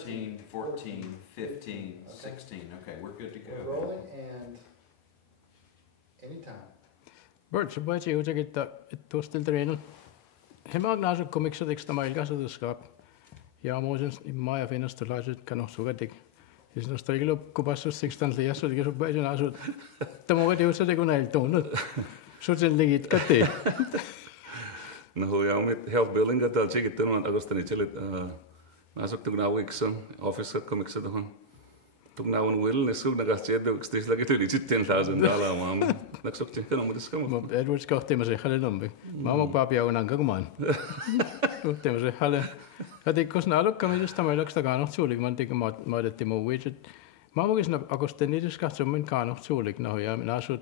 13, 14, 15, 16. Okay, we're good to go. We're rolling and anytime. Bert, så bare til at get et tostil træner. Hemag naso komiksa teksta mailga så det skap. Ja, måsen i mig finnes til laget kan også godt ikke. Det er sådan strikke op kubas sextan lige så det kan så bare naso. Der må det jo så det kunne alt donet. Så til det ikke det. Nå ja, med health building at der tjekke det man agostani til naso tog na weekson office komiksa det han. Tog na en wellness så der gast det stis lagi til $10,000 mam. Nak sok tjekke no det skal man. Edward Scott det må sig halve nummer. Mamma bare bjerg en gang man. Det må sig halve. Ja, det kan snart lukke mig det stammer lukke der nok tålig man det kan måde det må widget. Mamma kan snart agostani det skal som en kan nok tålig når jeg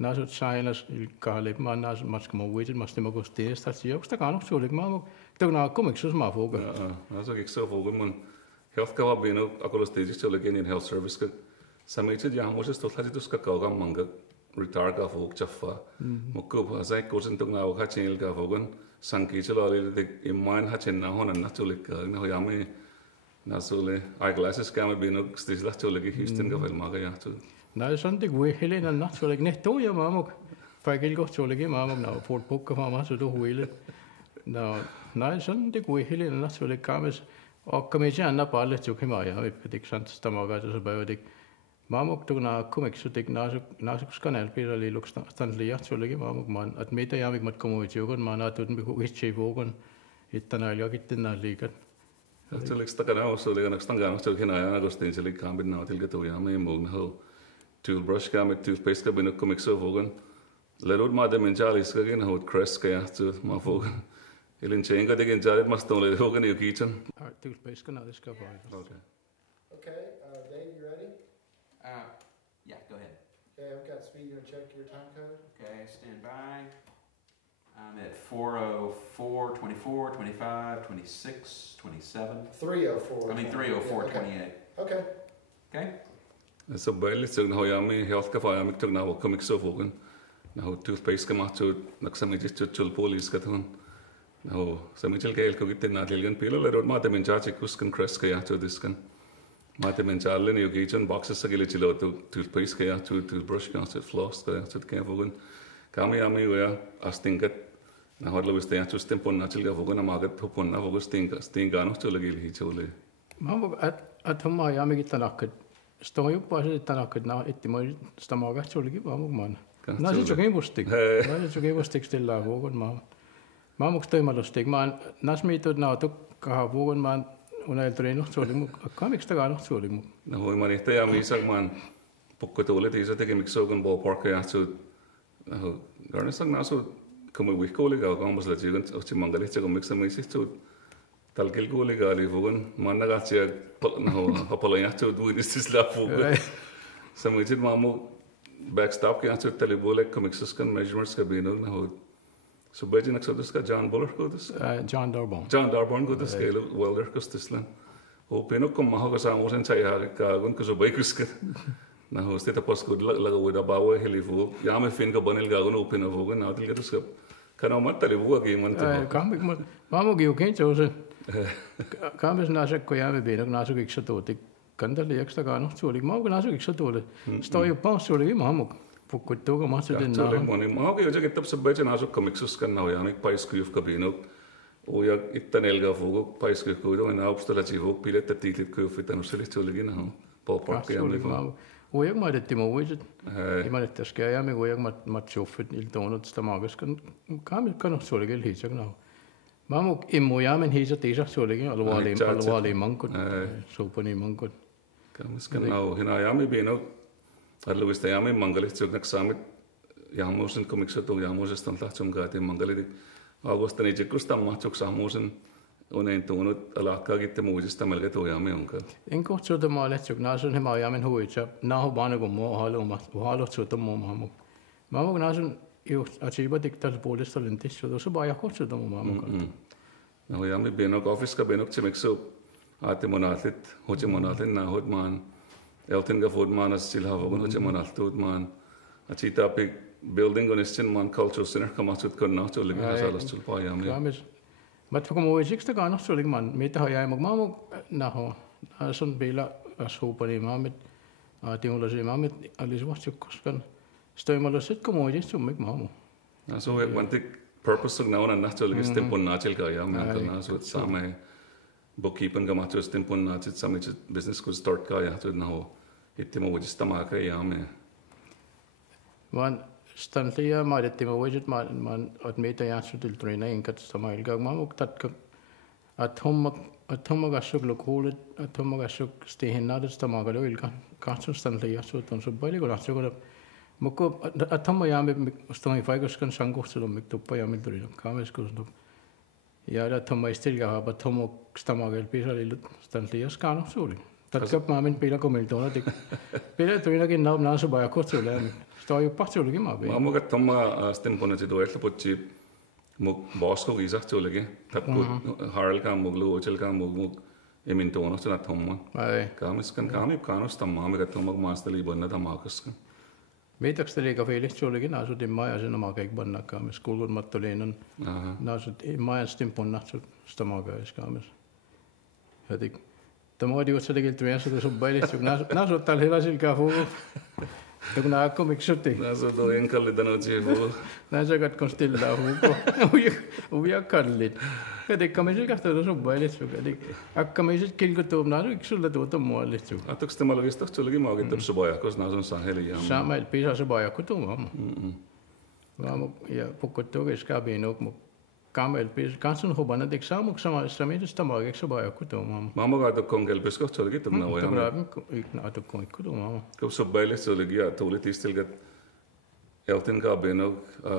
naso silence il kalip man naso mas como widget mas det må gå sted så siger der kan nok tålig mamma det nok kommer ikke så meget fokus. Ja, så ikke så fokus men health ka wa bino akolo stage tålig in health service ka samaichid ya mo just totla det skal gå gang manga retire ka fok chaffa mo ko sai ko sen tung na ka channel ka fogun sanki chalo le in mind ha chen na hona na tålig ka na ya me na so le eyeglasses ka me bino stage la tålig i Houston ka vel maga ya to. Nej, sådan det går hele naturligt. Nej, då jeg mamma. For jeg kan godt tåle mamma når på book for mig så du hele. Nej, sådan det går hele naturligt kames. Og kommer ikke andre på alle til at komme jeg ved det sant stammer så bare det. Mamma du når kommer ikke så det når skal alt bedre lige lukke stand lige tåle mamma man at med jeg ikke måtte komme til at man at den behov ikke til vogen. Itan er jeg ikke den lige. Til ikke stakker også så det nok stanger til kan jeg også den til ikke kan bin til at jeg med mogen toothbrush ka med toothpaste ka bin komik så vogen. Lerud ma de menjali ska gen hot crest ka to ma vogen. Elin chenga de gen jaret mas tole vogen i kitchen. Toothpaste ka det skal bare. Okay. Okay, Dave, you ready? Yeah, go ahead. Okay, I've got speed. You gonna check your time code? Okay, stand by. I'm at 4:04, 24, 25, 26, 27. 3:04. I mean 3:04, 28. Okay. Okay? Så bæligt så når jeg med health ka jeg med tog na komik så vogen. Nå toothpaste ka ma to nok som ikke til police ka ton. Nå som ikke galt ko gitte na til gen piller lerud ma de menjati kuskan crest ka ya to diskan. Ma de menjalen i kitchen boxes så gele til toothpaste ka ya to toothbrush ka to floss ka to ka vogen. Kam jeg med jo astingat na hodlo viste ya to stem pon na til ga vogen ma gat pon na vogen stinga no til gele hi tole. Mamma at hun har jeg mig ikke nakket. Står jo bare det nakket na et må stamaga tjolgi mamma man. Na se jokin bustik. Na se jokin bustik stilla vogon mamma. Mamma stoi malostik man nas mitut na to ka vogon man una el treno tjolgi mu kamik sta no tjolgi mu. Na hoi man ehtä ja misak man pukko tuolle tiisa tekemiksi sogan ballpark ja so garnesak na so como wikoliga como se le digan ochi mangalit ko mixa me sisto tal que el colega le fogon man naga tia no hapaloya to do this is la fogon så mig til mamu backstop ke at tele bole comics kan measurements ka bino na ho so bajin ak so das ka John Buller ko das John Darborn ko das scale welder ko stislan ho pino kom ma ho sa mo sen chai ha ka gun ko so bai kus ka na ho steta pas ko laga wida bawe heli fo ya me fin ka banel ga gun open ho gun na til ka das ka kana mat tele buga ke man to kam ik mamu ge okay så kam es nasa ko ya me bino nasa ke så to Kandali ekstra gano tjoli mau kan asu iksa tole stoi pa tjoli mamu pukutto ka masu den na tole mau ke jo ketap sabbai chen asu komiksus kan na ya nik pais kuf ka bino o ya itan elga fugo pais kuf ko do na obstala chi ho pileta tilit kuf itan useli tjoli gina ha po park ya me mau o yak ma det mo wiset I ma det ska ya me o yak ma chofet il donut stamagas kan tjoli gel hitsa na mamu immo ya men hitsa tisa tjoli alwali mankut sopani mankut Kamis now hina yami bino arlo viste yami mangalit chuknak samit yamosen komiksa to yamosen stanla chum gati mangalit agosto ne chikusta ma chuk samosen onen tunut alaka gitte mujista malge to yami onka enko chuta male chuk nasun hima yamen huicha na ho bana go mo halo chuta mo mamu nasun io achiba diktal polis talentis so ba ya ko chuta mo mamu no yami bino office ka bino chimikso ate monalit hoche monalit na hot man elten ga fod man as still have one hoche monalit man achita big building on istin man cultural center kamatut kon na to ligi asalas tulpa yami kamis mat ko mo six ta kana so ligi man meta ha ya mamu na ho asun bila asupani maamit timulasi maamit alisuatsukkuskan stoimalusit komoidissummik maamu. So wantik purpose na ona naturally stimpon nachil ka ya man kana so same bookkeeping ka macho stimpon nachit same business ko start ka ya to na ittimo wajista ma ka ya me man stanlia marittima wajit man admita ya so til training kat samail ka mamuk tat ka athomma gasuk lokulet athomma gasuk stehinnadet stamagalo ilka kansun stanlia so ton so bali ko nacho Mukko athomma yaame stoi faigoskan sanguhsulum miktuppa yaamil tuli kaameskusnu ja athomma istilga haba athommo stamagel pisalilut stanlias kaanosuuli tatkap maamin pila komiltona tik pila tuinakin naasu bajakostule stoi pahtsuligi maabe maamu athomma stimpona tidoella potchi muk bosko isartuligi tapku haralka muglu ochelka mug emintona tuna athomma ai kaameskan kaami kaanostam maamu athomma maastali bonna tamakaskan Meitaks liiga feilitsuulikin naasut immaja sen oma keik bannakaamis kulkulmattoliinun naasut immaja stimpun naasut stamagaiskaamis jotik tamoodi kutsalikin tuiasut subbailitsuk naasut tal hilasil kaafugu kun naakko miksutti naasut on enkallitanutsi fugu naasakat kun stilla fugu uvia kallit jotik kamisil kahtuudu subbailitsuk jotik akkamisit kilkutuub naasu iksulle tuuta muallitsuk atuks tema logistaktsulikin maagitab subajakos naasun saheli ja Saamail pisa subajakkutu maamu ja pukkuttuugis kabiinuk mu kamel pis kansun hubanatik saamuk samidus tamaagik subajakkutu maamu kaadukkoon kelpiskohtsulikin tabna voja atukkoon ikkutu maamu kun subbailitsulikin ja tuulit istilgat Eltin kabiinuk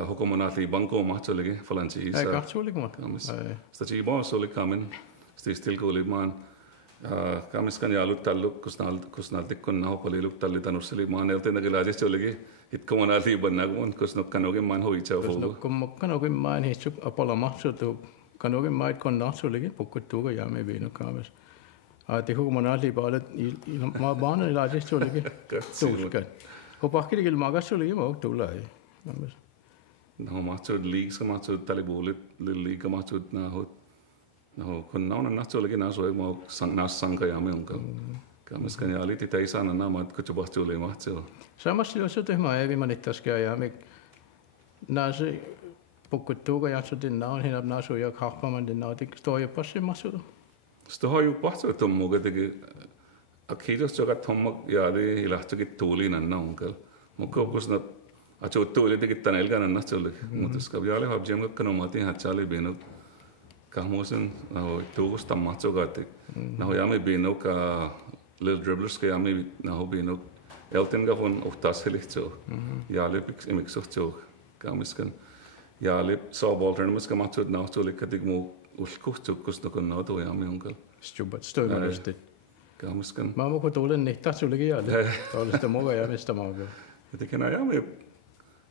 hukumanatli banko mahtsulikin falansi ei kahtsuulik Sta chibo sulik kamin stil kuulimaan kamiskan jaalut talluk kusnaltikkun naho paliluk tallitanusili maan eltin gilajis joligi hitkumanatli bannagun kusnokkanogin maan hoitsa fugu kusnokkanogin maan hitsuk apala mahsutu kanogin maat konnahtsulikin pukkuttuuga jaame biinuk kamis ati hukumanatli baalet ma baanan ilajis joligi tuuskat hopahkiligil magassulikin mauk tuulai No mahtsud leagues mahtsud talibulit league mahtsud no kun nauna natsulikin asoi ma sanka jaame onka kamiskan jaaliti teisana namat kutsubahtuuli mahtsu samassa jos tehma ei manittaskia jaame nasi pukkuttuuga jatsutin naun hinab nasu ja kahpaman din nautik stoi passi massu stoi passu tommuga tegi akidos jogat tommak jaali ilahtukit tuulinan naunkal mukko kusna Acutu ili dikit tanel kan anak culik, mutus kabiale habjam ka kanomati hacali binu, kahmusin naho tugus tamat cukatik, naho yami binu ka little dribblers ka yami naho binu, elten ka pun uhtas hilik cu, yali imiksuh cu, kamiskan, yali softball tournaments ka maksud naho culik katik mu ulkuh cukus nukun naho tu yami ungkal. Stubat stoimaristit. Kamiskan. Maamu kun tuulen nihtaa culiki jali, tuolista muga jamista maaga. Jotenkin yami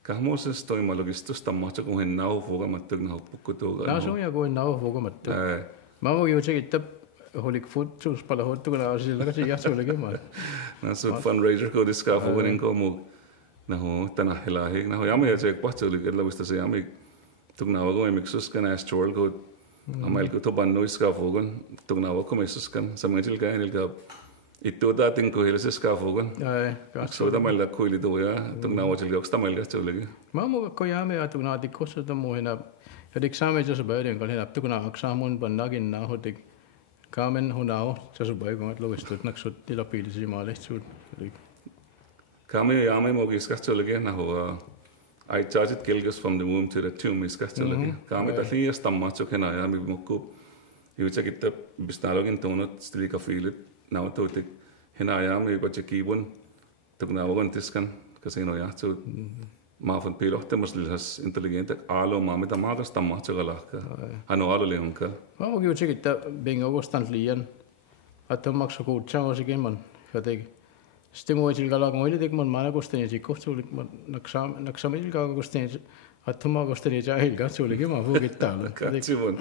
kahmuses toimalogistus tammaatsa kun hen nau fogamattuk naho pukkutuuga. Naasuja kuin nau fogamattuk. Maamu juutsekittab holik futsus pala hottukuna asilla kasi jatsuliki maa. Naasut fundraiser ko diska foganin ko mu naho tanahilahik naho jami jatsek pahtsulik edlavista se jami tuknaava ko emiksus kan astrol ko amail ko tobanno iska fogan tuknaava ko mesuskan samangil ka enilka Itu dating ko hilis ka fogan. So da malda ko ili do ya tugna wajil ga sta malga chulegi. Maamu ko yame atugna dikkossa ta muhena edik saame jos baiden kan hena tugna aksamun bannagin na hotik kamen hunao jos baigon logistut naksut tila pilisi maalehsut. Kame yame mogis ka chulegi na ho I charged kilgus from the womb to the tomb is ka chulegi. Kame ta li stamma chukena ya mi mokku yucha kitta bisnalogin tonot strika filit Now to take hinayami but kibun took now one tiskan casino ya so mafan pilotte muslimas intelligente alo mamita matas tammaatsagalaka hano alo leonka Maamu juutsekittab bing augustant liian atommaksu kuutsangosikin man jotenkin stimuoisil kalagoili tikman maanakusteni sikkohtsuulik man naksamil kaagusteni atommakusteni jahil katsuulikin man fuukittaalla katsivun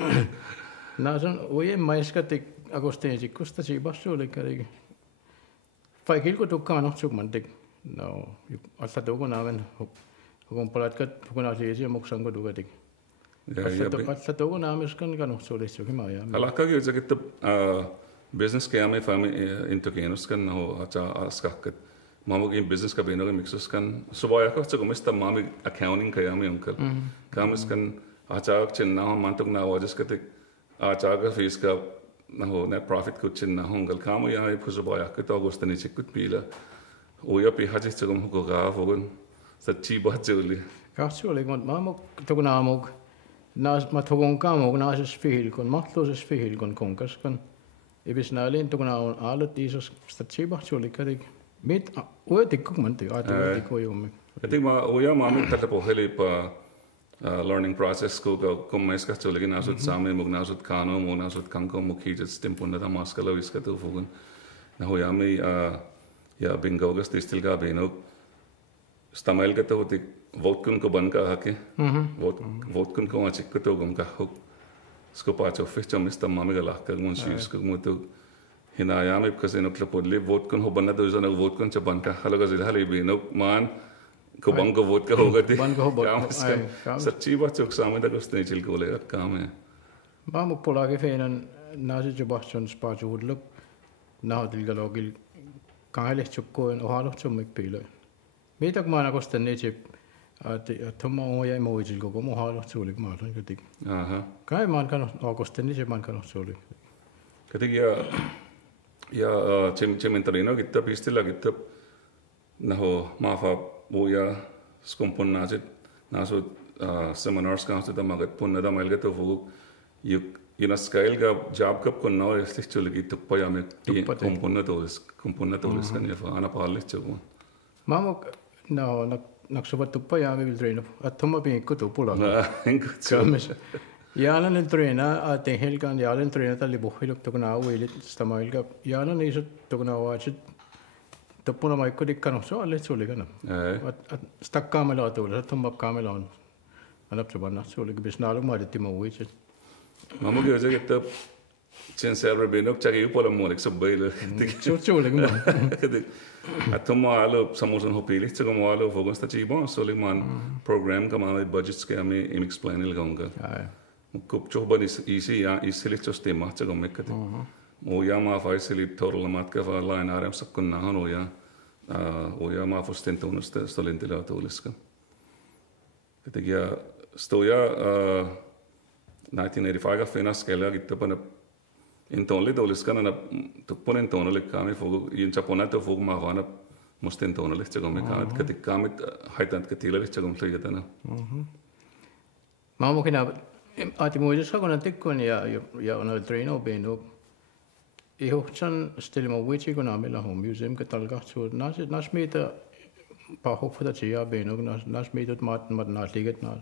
Naasun ujen maiskatik agosteni sikkusta siipassuulik kadegi Faikil ko tukkaan ohtsukmantik no alla tuukun aamen hukun palatkat hukun asiisi muksan ko tukatik alla tuukun aameskan kan ohtsuulissukin maa jaa Alakka kiutsakittab business kami fami into genus kan naho acha askakkat mamo game business ka beno mixus kan subaya ko so kumista mami accounting kayami uncle kamis kan acha chen na mantuk na wajas katik acha ka fees ka naho net profit ko chen na uncle kamu ya pu subaya ka to gostani chikut pila oya pi haji chugum ko ga fogun sachi ba chuli ka chuli kon mamo to na mo na ma togon kamo na is fihil kon matlos is fihil kon konkas kon ibis na lin to na alat isos sachi ba chuli kadik mit uetikku manti aatikku yumi I ma oya mami tala po heli pa learning process ko kumais ka chuli na sut same mug na sut kano mo na sut kanko mukhi just timpun da maskala iska to fugun na hoya mi ya bingo gas tistil ga beno stamail ka to tik votkun ko ban ka hake votkun ko achik ko to gum ka hok sko pa cho fish cham ista mami ga lak ka mon shoes ko mo to hina ya mi kasi no klapod li votkun ho banna do zona votkun cha ban ka halaga zil hali beno man ko bang ko vodka hoga ti ban ko sachi ba chok same da gusto chil ko le kam hai ma mo pola ke fenan na je bastion spa jo look na dil galogil kaile chukko en halo chumik pile me tak mana kosten ne chip thumma oya mo jil ko mo halo chulik ma lan katik aha kai man kan kosten ne chip man kan chulik katik ya chem entrino gitta pistila gitta na ho mafa boya skompon na so seminars ka so da magat punna da mailga to fu you na scale ga job kap kon na eslich chuligi tukpa ya me komponna to kan ya fa ana palle chugo mamo na naksubat tukpa ya me bil train athuma pe ko to pula kames yalan el train a te hel kan yalan train ta li bohilok to na welit stamail ga yalan is to na watch tapuna mai ko dikkan so alle chuliga na stak kamela to la thumma kamela on anap chubanna chulig bisnalu ma ditti mo wi Mamo ge je get chen server benok chagi pola molik so baile chulig ma atomo alo samosan hopili chego mo alo fogon sta chi bon so man program ka ma budget ke ami explain il gonga kup choba is easy ya isili sistema chego mekate mo ya ma fa isili total mat ka fa line arem sakun na hano ya o ya ma fostento no sto lentela to liska kete ya sto ya 1985 ka fena skela gitta pana intonli dolis kana na tupon intonli kami fogo in chapona to fogo ma vana musten tonli chego me ka katik kamit haitant katila chego mtliga tana ma mo kina ati mo just ka na tikkon ya ona train o beno I hočan stille mo wichi ko na mela home museum ka talga chu na smita pa ho for da chia beno na smita mat na liget na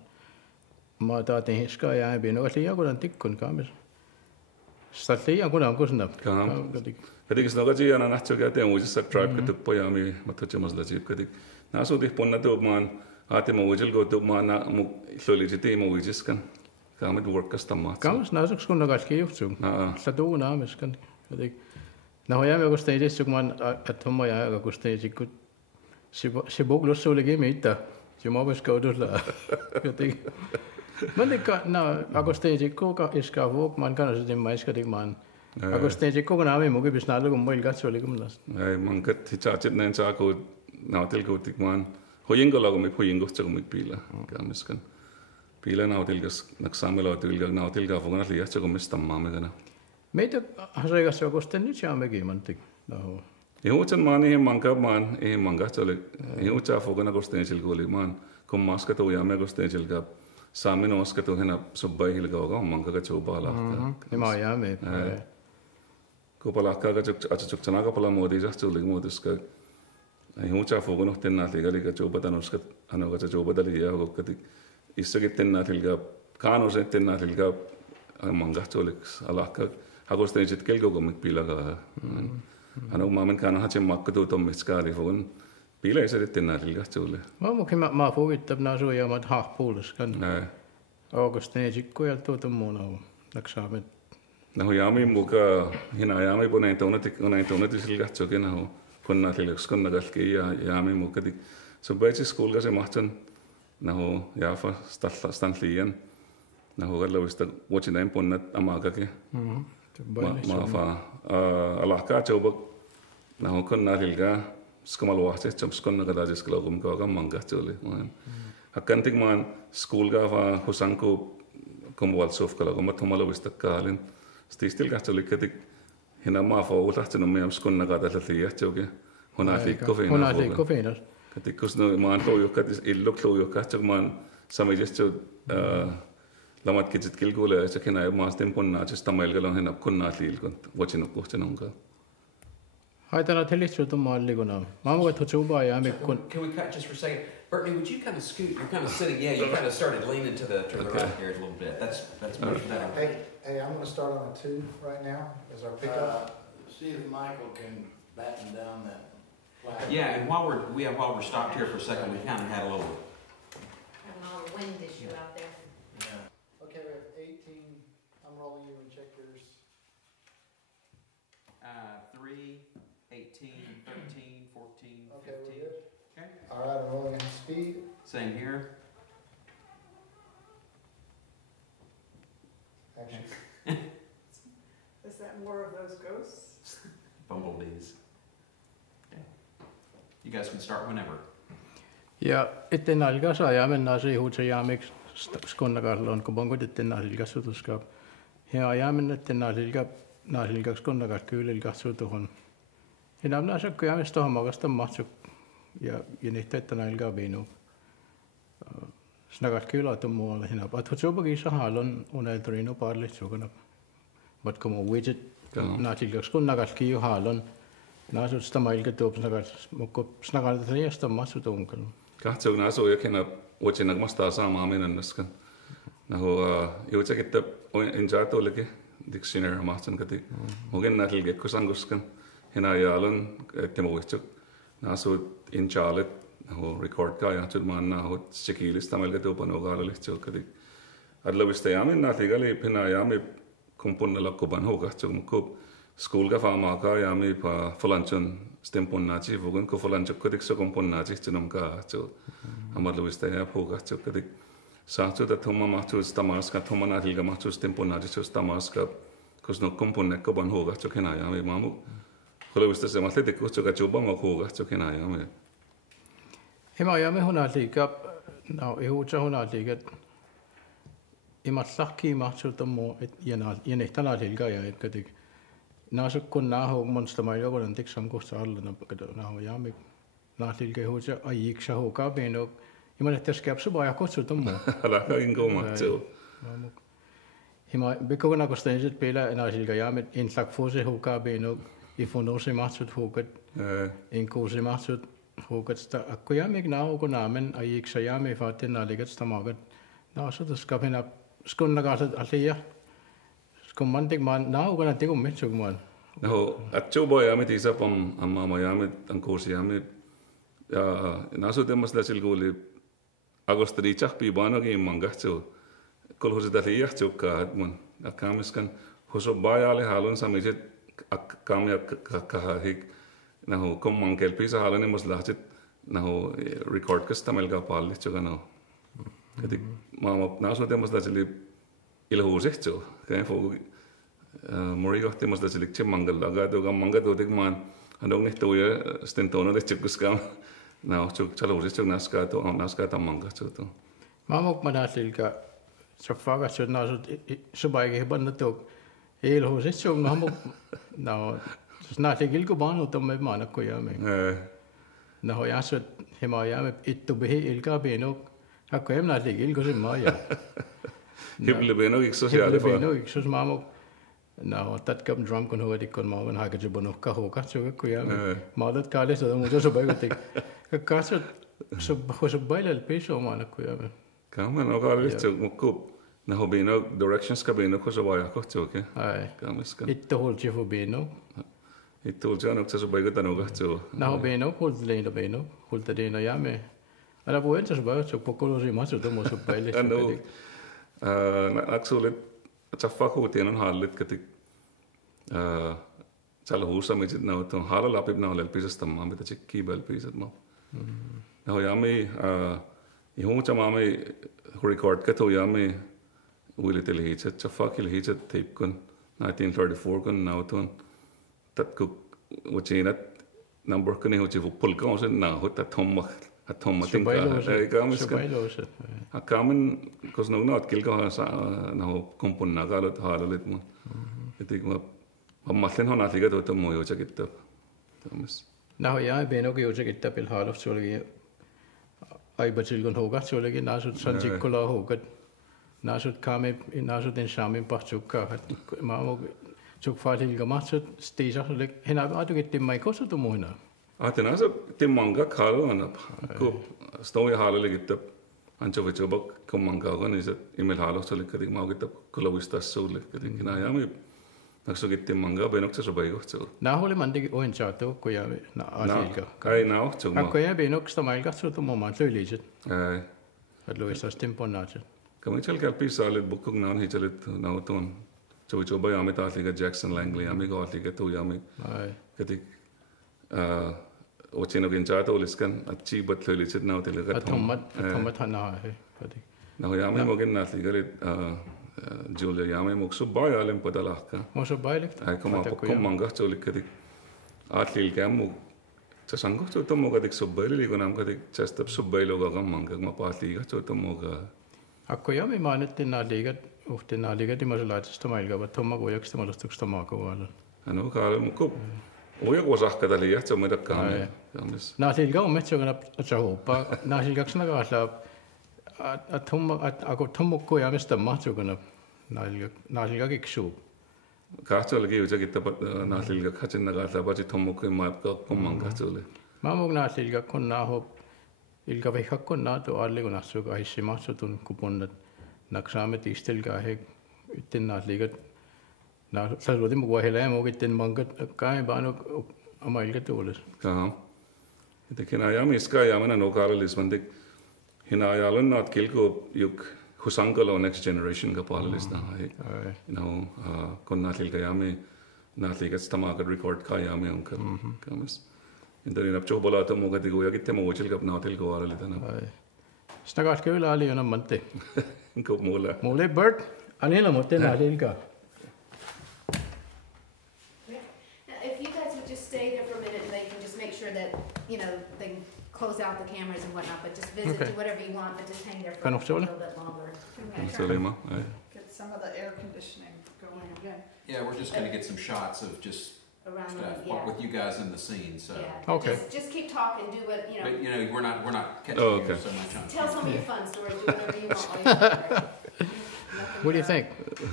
ma ta te hiska ya beno lia ko na tikkon kamis statlia ko na ko snap kadik snoga ji ana na choga te mo just subscribe ka tuk pa ya mi matache masla ji kadik na so dik ponna to man ate mo wujil go to man na mo slowly jite mo wujis kan kamit work customer kamis na so ko na gaske yuftu sa do na mes kan kadik na hoya me gusta ide sugman athoma ya ga gusta jikut sibog lo so lege meita juma bas ka odla kadik man ka na agoste jikko ka iska vok man kan as dem mais kadik man agoste jikko na me moge bisnalo ko moil ga so lege mlas ai man ka cha chit nen cha ko na hotel ko tik man hoyingo lago me hoyingo cha ko me pila kamis kan pila na hotel gas naksamela hotel ga na hotel ga fogna liya cha ko me stamma me gana meitä hasaikas kosten nyt jaamegi mantik daho Ihuchan mani he manka man e manga chale ihucha fogana kosten silgoli man kom maska to yame kosten silga samin oska to hena subbai hilga manga ka chobala ne ma yame ko pala ka acha chukchana ka pala modi ja chulig modus ka ihucha fogana tenna liga ka chobata noska ano ka chobata liya ko kati isagit tenna hilga kano se tenna hilga manga cholik alaka Hagosten sit kelgo komik pilaga. Ano mamen kana hache makkutu tommiskari fogun. Pila iset tenna tilga chule. Ma ma fogittab na so ja mat hahpuls kan. Agosten jikko ja to mona naksamet. No yami muka hina yami pone tona tilga choke na ho. Konna tilga skonna galki ja yami muka dik. So baitsi school ga se mahtan na ho yafa stanlien. Na ho galla wista watchin ponnat amaga ke. ma fa alaka coba nah kon na hilga skamal wahse cham skon na kada jis klagum ka manga chole akan tik man school ga fa husanko kom walsof kala kom thomalo bistakkalin stistil ga chole ketik hina ma fa ulahten me am skon na kada tliya choge hona ko feina ketik kusno man to yo kat illok to yo kat man samajcho lamat kitsit kilgule se kena mas temponna just tamail galan hena kunna lil kon watchino kuhtenonga haitana telissu to malligona mamu to chuba ya me kun Can we cut just for a second? Brittany, would you kind of scoot? You're kind of sitting, yeah, you kind of started leaning to the right here a little bit. That's much better. Hey, I'm gonna start on a 2 right now as our pickup. See if Michael can batten down that flag. Yeah, and while we're stopped here for a second, we kind of had a little. Having all the wind issue out there. Yeah. Okay, we have 18. I'm rolling you and check yours. 3, 18, 13, 14, Okay, 15. we're good. Okay. All right, I'm rolling in speed. Same here. Action. Is that more of those ghosts? Bumblebees. Okay. You guys can start whenever. ja itten algasa ja menna se hutse ja meks skonnagallon ko bongo itten algasutuskap ja ja menna itten nasilgaks konnagal kyylil katsutuhon hinamna sakku ja mesto hamagasta mahtsuk ja nihtetta nalga binu snagat kyla to muualle hinap atutsubakin sahalon uneltorino parle sukana but como widget nasilgaks konnagal kiu halon naasut stamailga tuop snagal triesta matsutunkan kahtsog na so yakena watching masta sama menen naskan naho yuchakita injato leke dictionary mahtan kati mogen natil ge kusanguskan hina yalon temowichuk naso in charlotte naho record ka ya chudman na ho chikilis tamelga to panogal lichuk kati adlawista yamin natigali phina yami komponna lakkoban ho kahtsog mukop school ka fama ka yami pa fulanchon stemponna chi vugun ko fulanchok kodik so komponna chi chinum ka chu amar luista ya phoga chu kodik sa chu ta thoma ma chu stamas ka thoma na hilga ma chu stemponna chi chu stamas ka kusno komponna ko ban hoga chu khena yami mamu kholuista se matle dik chu ka chu ba ma hoga chu khena yami hema yami hona liga now ehucha hona liga imatlaki ma chu tomo yenetana hilga ya kodik naasukun naaho monstamailga kun tiksam kustaalla naaho yaami naatilge huja ayiksha hoka beno imanettas käpsu baja kutsutummo ala ka ingo matsu hima bekona kostensit pela naasilga yaami intlak fose hoka beno ifonose matsut hokat inkuse matsut hokat sta akko yaami naaho kun naamen ayiksha yaami fatin naaligat stamagat naasutus kapena skunnagasat alia kommantik man nau kana tikum metsuk man no atcho boy amit isapam amma mayamit ankosi amit ya naso temas la silguli agostri chahpi banagi mangachu kol hosita liya chukka mun akamiskan hoso bayale halon samijit akamya kahik naho kom mankel pisa halone muslahit naho record kastamel ga palli chugano kadik mama naso temas la sili ilhuusehtu kai fogu morigo temos da selik mangal laga to gam manga to dik man andong ne to ye stentono de chikus kam na chuk chalo je chuk naska ta manga chu to mamok manasilka safaga chuna subai ban to ilhuusehtu mamok na snatigil ko banu to me mana ko ya me na ho yasut himaya me ittu behi ilka beno hakkem na ligil ko simaya hible beno ik sociale fa beno ik sos mamok na tatkam drum kon hoadi kon mawan ha ke bono ka ho ka chu ko ya madat kale so mujo so bai gotik ka so so ho baila el peso mana ko ya kama no ka listo mukup na ho beno directions ka beno ko so bai ko chu ke ai kama ska itto hol chifu beno itto jano so bai gota no ga chu na ho beno hol le no beno hol ta de no ya me ala buena so bai so poco lo rimas so mo so baile actually taffaku tienon hallit katik chala husa mijit na to hala lapib na lel pisas tamma beta chikki bel pisat ma na yami ihu chama me record ka to yami will it hit tafakil hit tape kun 1934 kun na ton tat ku wachinat number kun hu chi pul ka so na hu tat thom tin ka ga mis ka a kamen kos no not kil ka sa na hu kompon na ga lot halalit mo etik ma mallen hon atliga to mo yo chakitta tamis na ja ben ook yo chakitta pil halaf solgi ai batil gon hoga solgi na sut sanjikula hoga na sut kame na sut den shamin pachukka ma mo chuk fatil ga match stage so hena atu get mai ko so to mo hena atena so timmanga khalo ana ko stoy halale gitta ancho vechobak ko manga gon is email halo so likadi ma gitta kulavista so likadi na ya me nakso gitti manga benok so bai go so na hole mande o en chato ko ya na asilga kai na so ma ko ya benok sta mai ga so to mo ma so legit ai at lo isa stimpo na chat kamichal kalpi salit bukung nan hi chalit na ton so bai amit atliga Jackson Langley ami go atliga to yami ai kati ochino gin chato liskan achi bat legit na atliga thomat na hai kati na yami mo gin na atliga Julia yami mo so bai alem padalaka mo so bai lek ai kuma ko manga so likadi atlil kam mo sa sango so to mo gadik so bai li gonam gadik just up so bai lo ga manga ma patliga so to mo ga akko ya me manet na liga ofte na liga di masalat stamal ga thoma go yak stamal stuk stama ko wala ano ka mo ko o ya wasah ka dali ya so me dakka kamis na liga o metso ga acha ho pa na liga ksna ga la athoma ako thomo ko ya mesta ma so ga na liga ki kshu ka so lagi uja gitta na liga khachin na ga la ba ji thomo ko ma ka ko manga so le ma mo na liga kon na ho ilga ve khakko na to arle go na so ga hishima so tun kupon naksame tistel ga he itten na liga na sa rodi mo hele mo gitten mangat kai bano amail ga toles ka ite kina ya mi ska ya mana no karalis mandik hina ya lon not kil ko yuk husangalo next generation ga palalis na hai you know kon na liga ya me na liga stama ga record ka ya me onka kamas indari napcho bola to mo ga digo ya gitte mo chil ga na tel go ala litana snagat ke la ali na mante ko mola mole bird anela motte na liga If you guys would just stay there for a minute, and they can just make sure that, you know, they can close out the cameras and whatnot, but just visit, do whatever you want, but just hang there for a little bit longer. Salima ai Get some of the air conditioning going again. Yeah, we're just gonna get some shots of just Around stuff the, yeah. with you guys in the scene, so. Yeah. Okay. Just keep talking, do what, you know. But, you know, we're not catching Oh, you okay. so much on. Tell some of your fun stories, do whatever you want while you're there. what do you think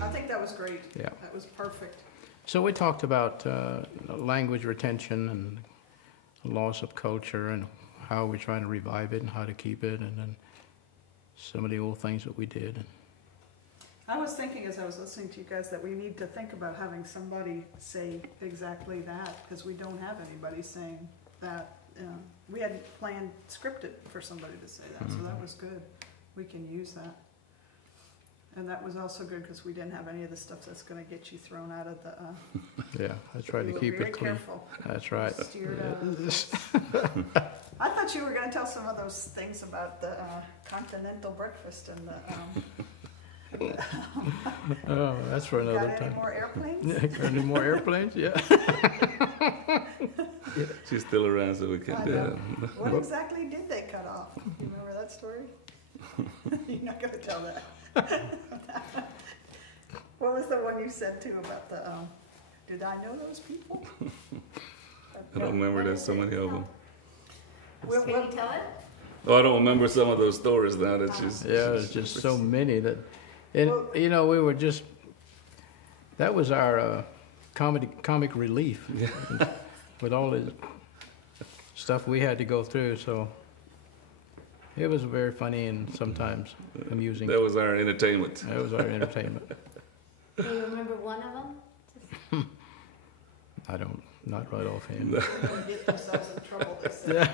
I think that was great. Yeah. That was perfect. so we talked about language retention and loss of culture and how we're trying to revive it and how to keep it and then some of the old things that we did. I was thinking as I was listening to you guys that we need to think about having somebody say exactly that, because we don't have anybody saying that. We hadn't planned, scripted for somebody to say that, so that was good. We can use that. And that was also good because we didn't have any of the stuff that's going to get you thrown out of the. Yeah, I try to we were keep very it clean. careful. That's right. Steered out of this. I thought you were going to tell some of those things about the continental breakfast and the. Oh, that's for another Got any time. more airplanes? Yeah, got any more airplanes? Yeah. she's still around so we can I do know. that What exactly did they cut off? You remember that story? You're not going to tell that. What was the one you said too about the? Did I know those people? I don't remember. There's so many of them. Well, Can you tell it? Oh, I don't remember some of those stories now. That she's Yeah, there's just so many that, and you know, we were just, that was our comic relief with all the stuff we had to go through. So it was very funny and sometimes amusing. That was our entertainment. That was our entertainment. Do you remember one of them? I don't, not right offhand. They're gonna get themselves in trouble. They said.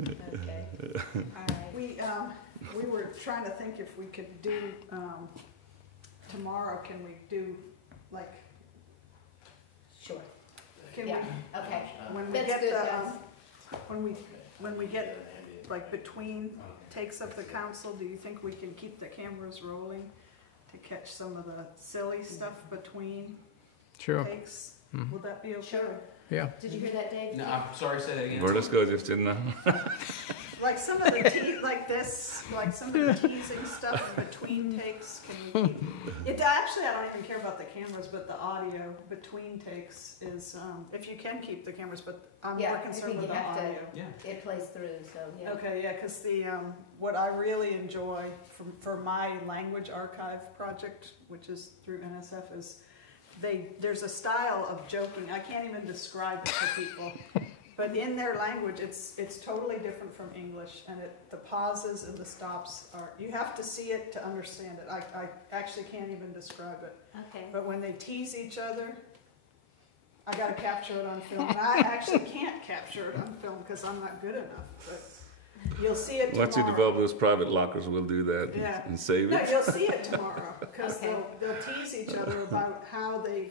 Okay. All right. We were trying to think if we could do tomorrow. Can we do like? Sure. Can Yeah, okay. when we That's get good, the guys. when we get like between takes of the council? Do you think we can keep the cameras rolling to catch some of the silly stuff between Sure. takes. Mhm. Would that be okay? Sure. Yeah. Did you hear that, Dave? No, I'm sorry, say that again. Waar is goed, just in Like some of the like this, like some of the teasing stuff between takes. Can you keep, it actually, I don't even care about the cameras, but the audio between takes is if you can keep the cameras, but I'm Yeah, more I concerned think with you the have to- audio. Yeah. It plays through, so, yeah. Okay, yeah, because the what I really enjoy for my language archive project, which is through NSF, is there's a style of joking. I can't even describe it to people, but in their language, it's totally different from English, and the pauses and the stops are, you have to see it to understand it. I actually can't even describe it. Okay. But when they tease each other, I got to capture it on film. And I actually can't capture it on film because I'm not good enough. But you'll see it tomorrow. Once you develop those private lockers, we'll do that Yeah. and save No, it. you'll see it tomorrow because Okay. they'll tease each other about how they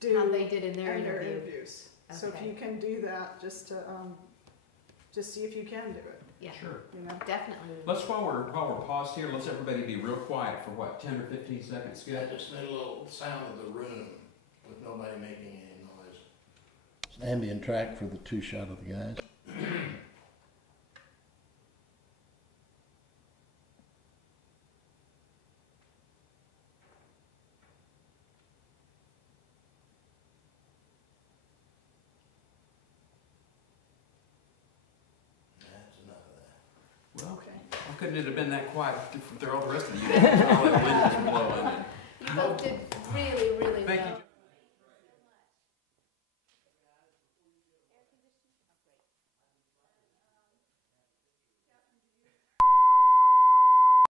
do How they did in their in their interview. interviews. So if Okay. you can do that, just to just see if you can do it. Yeah, Sure. You know. definitely. Let's, while we're paused here, let's everybody be real quiet for what, 10 or 15 seconds? Yeah, Good? just need a little sound of the room with nobody making any noise. It's an ambient track for the two shot of the guys. That's enough of that. Well, Okay. why couldn't it have been that quiet through all the rest of the units? All that wind was blowing. You both did really, really Thank well. you.